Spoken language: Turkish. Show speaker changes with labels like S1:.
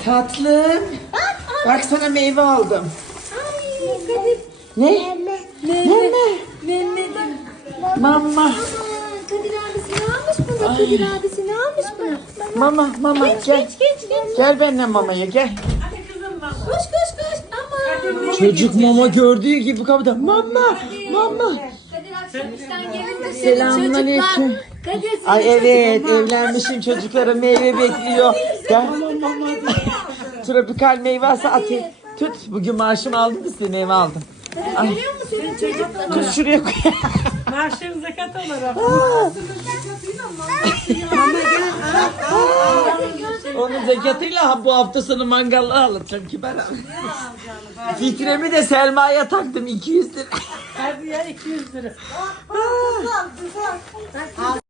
S1: Tatlım. Bak sana meyve aldım.
S2: Ay Kadir.
S1: Ne?
S2: Mehmet.
S1: Mama.
S2: Kadir abisi ne almış buna? Kadir abisi ne almış buna?
S1: Mama gel.
S2: Geç.
S1: Gel benimle mamaya gel.
S2: Koş. Aman.
S1: Çocuk mama gördüğü gibi kapıda. Mama.
S2: Kadir akşam işten gelince
S1: Selamünaleyküm.
S2: Kadir
S1: Ay evet evlenmişim çocuklara meyve bekliyor. Gel. Tropikal meyvesi atayım. Tut bugün maaşımı aldım da size meyve aldım. Ay.
S2: görüyor musun? Senin çocuklar.
S1: Tut şuraya koy.
S3: Maaşın zekat olarak.
S1: Onun zekatıyla bu hafta sonu mangallı alacağım kibar. Fikremi de Selma'ya taktım 200 lira.
S3: Hadi ya 200 lira.